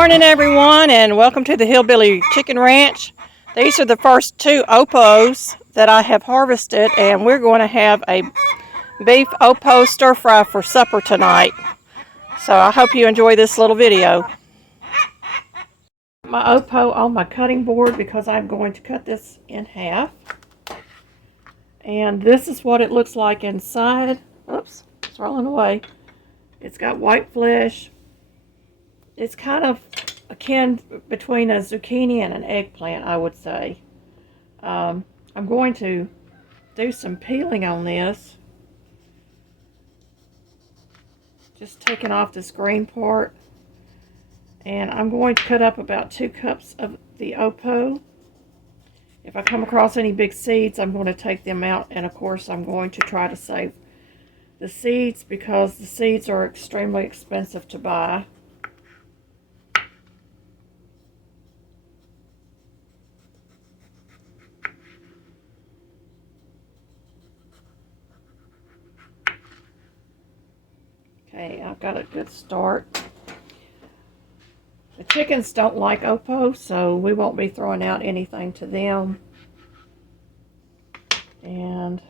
morning, everyone, and welcome to the Hillbilly Chicken Ranch. These are the first two opos that I have harvested, and we're going to have a beef opo stir fry for supper tonight. So I hope you enjoy this little video. My opo on my cutting board because I'm going to cut this in half. And this is what it looks like inside. Oops, it's rolling away. It's got white flesh. It's kind of akin between a zucchini and an eggplant, I would say. I'm going to do some peeling on this. Just taking off this green part. And I'm going to cut up about 2 cups of the opo. If I come across any big seeds, I'm going to take them out. And of course, I'm going to try to save the seeds because the seeds are extremely expensive to buy. Okay, I've got a good start. The chickens don't like opo, so we won't be throwing out anything to them. And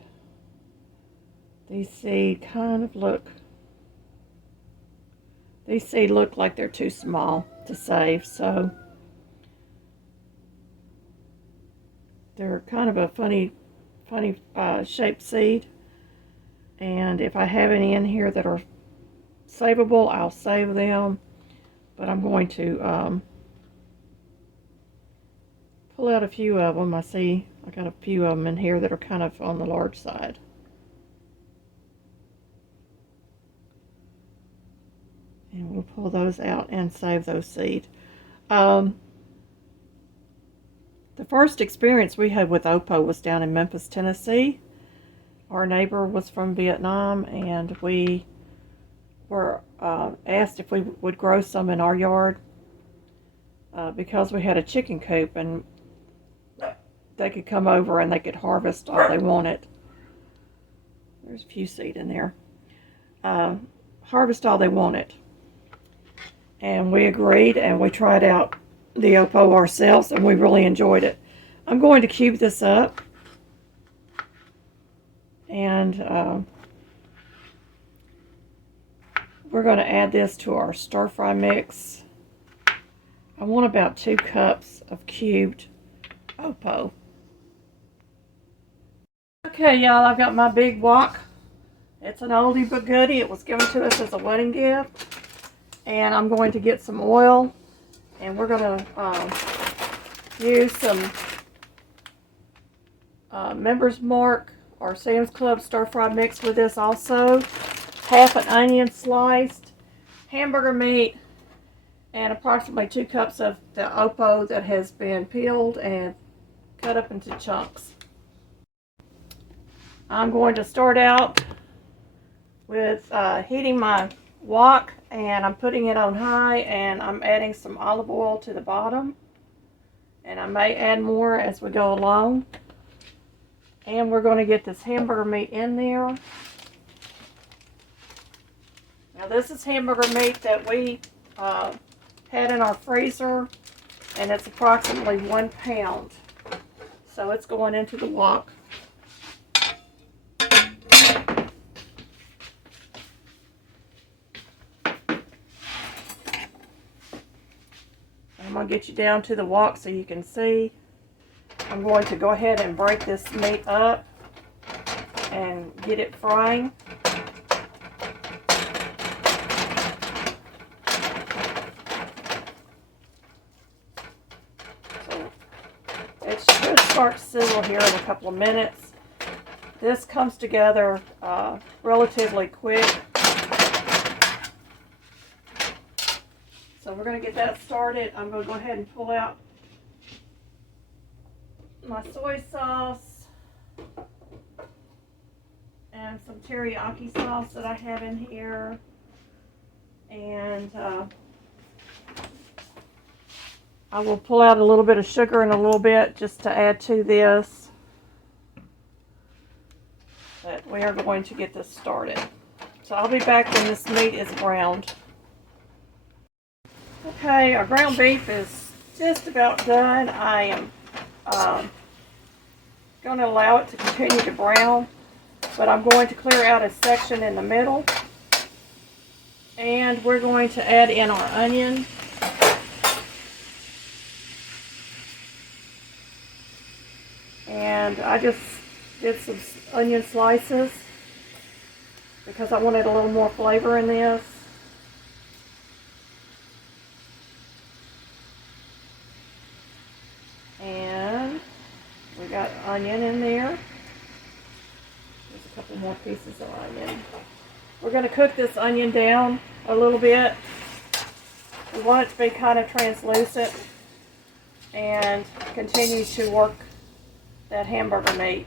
these seed look like they're too small to save, so they're kind of a funny shaped seed. And if I have any in here that are savable, I'll save them. But I'm going to pull out a few of them. I see I got a few of them in here that are kind of on the large side. And we'll pull those out and save those seeds. The first experience we had with opo was down in Memphis, Tennessee. Our neighbor was from Vietnam, and we were asked if we would grow some in our yard because we had a chicken coop, and they could come over and they could harvest all they wanted. There's a few seed in there. Harvest all they wanted. And we agreed, and we tried out the opo ourselves, and we really enjoyed it. I'm going to cube this up. And we're going to add this to our stir fry mix. I want about 2 cups of cubed opo. Okay, y'all, I've got my big wok. It's an oldie but goodie. It was given to us as a wedding gift. And I'm going to get some oil. And we're going to use some Members Mark or Sam's Club stir fry mix with this also. Half an onion sliced, hamburger meat, and approximately 2 cups of the opo that has been peeled and cut up into chunks. I'm going to start out with heating my wok, and I'm putting it on high, and I'm adding some olive oil to the bottom, and I may add more as we go along. And we're going to get this hamburger meat in there. Now this is hamburger meat that we had in our freezer, and it's approximately 1 pound. So it's going into the wok. I'm going to get you down to the wok so you can see. I'm going to go ahead and break this meat up and get it frying. So it should start to sizzle here in a couple of minutes. This comes together relatively quick. So we're going to get that started. I'm going to go ahead and pull out my soy sauce and some teriyaki sauce that I have in here, and I will pull out a little bit of sugar in a little bit just to add to this. But we are going to get this started. So I'll be back when this meat is browned. Okay, our ground beef is just about done. I am going to allow it to continue to brown, but I'm going to clear out a section in the middle, and we're going to add in our onion. And I just did some onion slices because I wanted a little more flavor in this. And we got onion in there. There's a couple more pieces of onion. We're going to cook this onion down a little bit. We want it to be kind of translucent and continue to work that hamburger meat.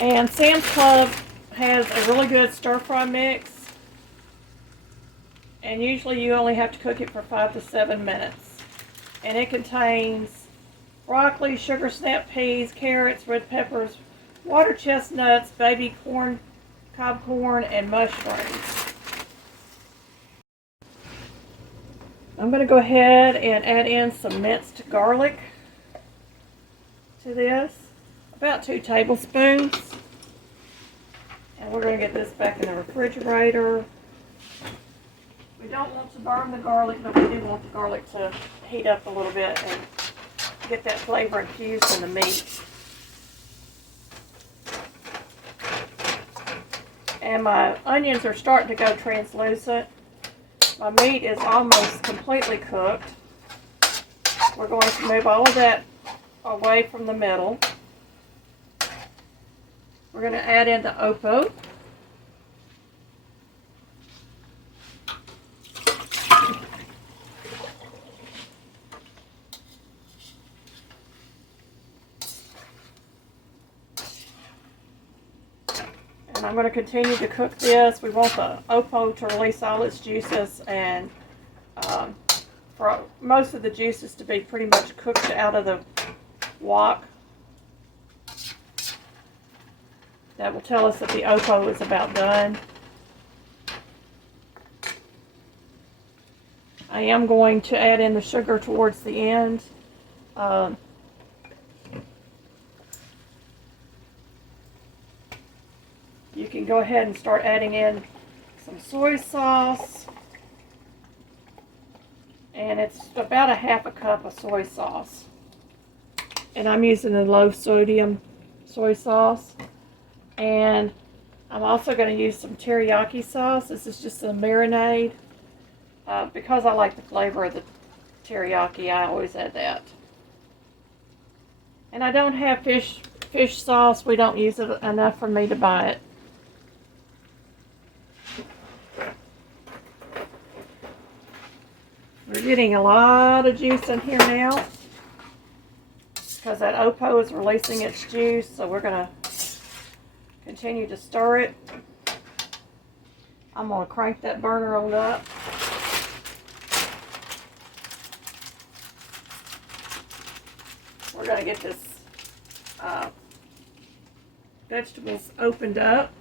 And Sam's Club has a really good stir-fry mix, and usually you only have to cook it for 5 to 7 minutes. And it contains broccoli, sugar snap peas, carrots, red peppers, water chestnuts, baby corn, cob corn, and mushrooms. I'm going to go ahead and add in some minced garlic to this, about 2 tablespoons. And we're going to get this back in the refrigerator. We don't want to burn the garlic, but we do want the garlic to heat up a little bit and get that flavor infused in the meat. And my onions are starting to go translucent. My meat is almost completely cooked. We're going to move all of that away from the middle. We're going to add in the opo. And I'm going to continue to cook this. We want the opo to release all its juices, and for most of the juices to be pretty much cooked out of the wok. That will tell us that the opo is about done. I am going to add in the sugar towards the end. You can go ahead and start adding in some soy sauce. And it's about a half a cup of soy sauce. And I'm using a low sodium soy sauce. And I'm also going to use some teriyaki sauce. This is just a marinade. Because I like the flavor of the teriyaki, I always add that. And I don't have fish sauce. We don't use it enough for me to buy it. We're getting a lot of juice in here now because that opo is releasing its juice, so we're going to continue to stir it. I'm going to crank that burner on up. We're going to get this vegetables opened up.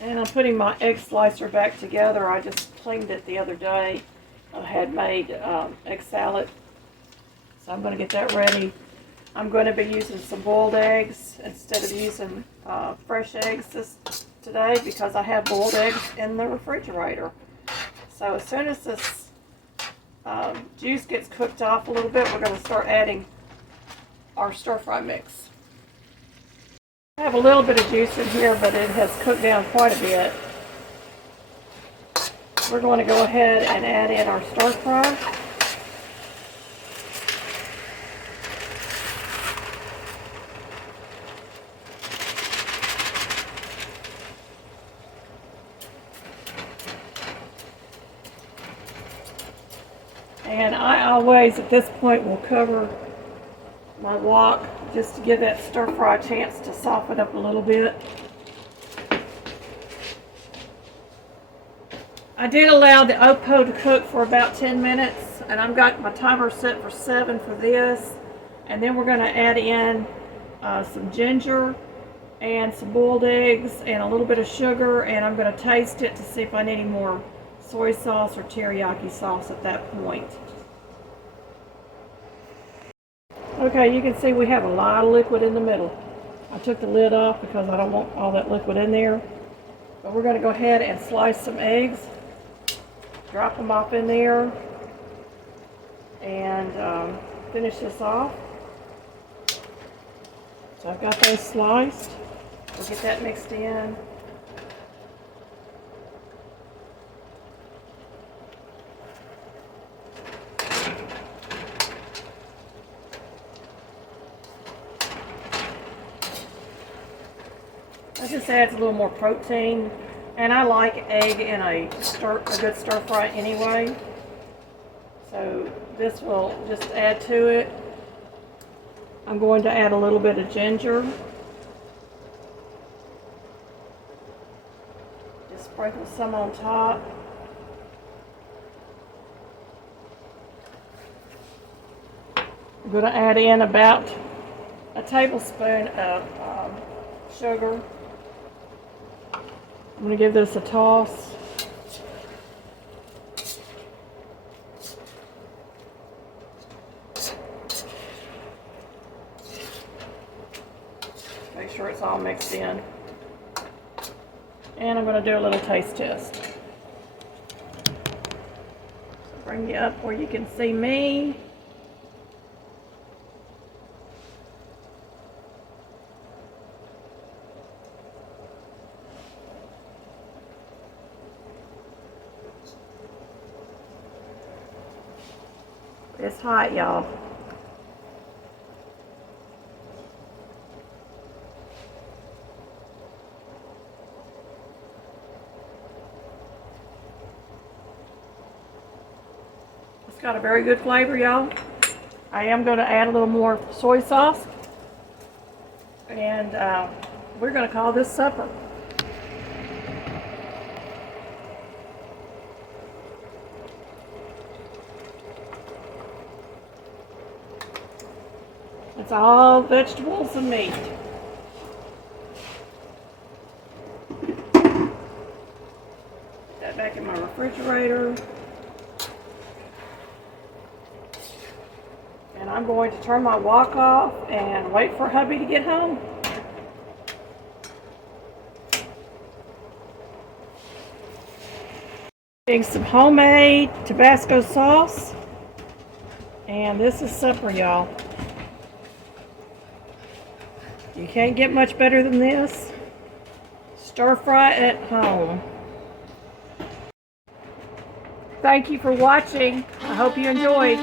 And I'm putting my egg slicer back together. I just cleaned it the other day. I had made egg salad. So I'm going to get that ready. I'm going to be using some boiled eggs instead of using fresh eggs today because I have boiled eggs in the refrigerator. So as soon as this juice gets cooked off a little bit, we're going to start adding our stir-fry mix. I have a little bit of juice in here, but it has cooked down quite a bit. We're going to go ahead and add in our stir-fry. And I always, at this point, will cover my wok just to give that stir fry a chance to soften up a little bit. I did allow the opo to cook for about 10 minutes, and I've got my timer set for 7 for this. And then we're going to add in some ginger and some boiled eggs and a little bit of sugar, and I'm going to taste it to see if I need any more soy sauce or teriyaki sauce at that point. Okay, you can see we have a lot of liquid in the middle. I took the lid off because I don't want all that liquid in there. But we're going to go ahead and slice some eggs, drop them off in there, and finish this off. So I've got those sliced. We'll get that mixed in. That just adds a little more protein, and I like egg in a good stir fry anyway. So this will just add to it. I'm going to add a little bit of ginger. Just sprinkle some on top. I'm going to add in about a tablespoon of sugar. I'm going to give this a toss. Make sure it's all mixed in. And I'm going to do a little taste test. So bring you up where you can see me. It's hot, y'all. It's got a very good flavor, y'all. I am going to add a little more soy sauce. And we're going to call this supper. It's all vegetables and meat. Put that back in my refrigerator. And I'm going to turn my wok off and wait for hubby to get home. Getting some homemade Tabasco sauce. And this is supper, y'all. You can't get much better than this. Stir fry at home. Thank you for watching. I hope you enjoyed.